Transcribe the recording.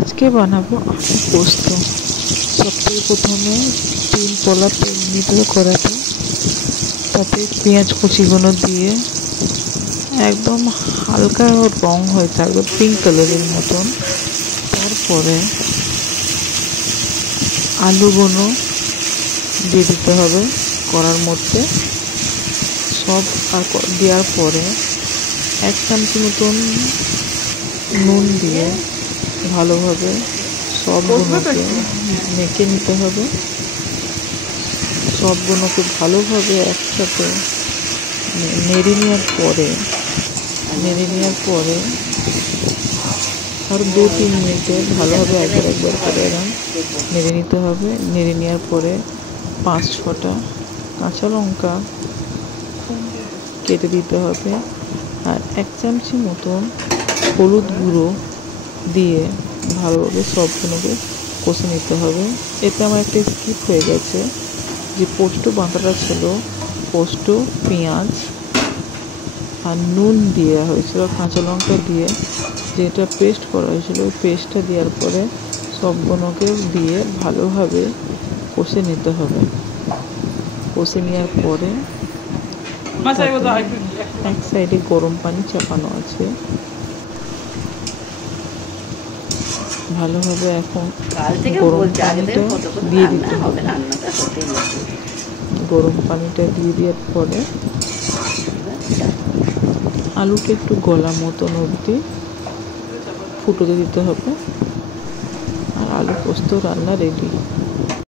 আজকে বানাবো আলু পোস্ত। সবথেকে প্রথমে 3 পলা তেল নিতে হবে কড়াতে, তাতে পেঁয়াজ কুচিগুলো দিয়ে একদম হালকা রং হয়ে থাকবে পিঙ্ক কালারের মতন। তারপরে আলুগুলো দিয়ে দিতে হবে কড়ার মধ্যে। সব দেওয়ার পরে 1 চামচ মতন নুন দিয়ে ভালোভাবে সবগুলোকে মেখে নিতে হবে। সবগুলোকে ভালোভাবে একসাথে নেড়ে নেওয়ার পরে আর 2-3 মিনিটে ভালোভাবে একবার করে নেড়ে নিতে হবে। নেড়ে নেওয়ার পরে 5-6টা কাঁচা লঙ্কা কেটে দিতে হবে, আর 1 চামচি মতন হলুদ গুঁড়ো দিয়ে ভালোভাবে সবগুলোকে কষে নিতে হবে। এতে আমার একটা স্কিপ হয়ে গেছে, যে পোস্ত বাঁধাটা ছিল, পোস্ত, পেঁয়াজ আর নুন দেওয়া হয়েছিল, কাঁচা লঙ্কা দিয়ে যেটা পেস্ট করা হয়েছিল, ওই পেস্টটা দেওয়ার পরে সবগুলোকে দিয়ে ভালোভাবে কষে নিতে হবে। কষে নেওয়ার পরে এক সাইডে গরম পানি চাপানো আছে। ভালোভাবে এখন গরম পানিটা দিয়ে দিতে হবে। গরম পানিটা দিয়ে দেওয়ার পরে আলুটা একটু গলা মতন অবধি ফুটোতে দিতে হবে, আর আলু পোস্ত রান্না রেডি।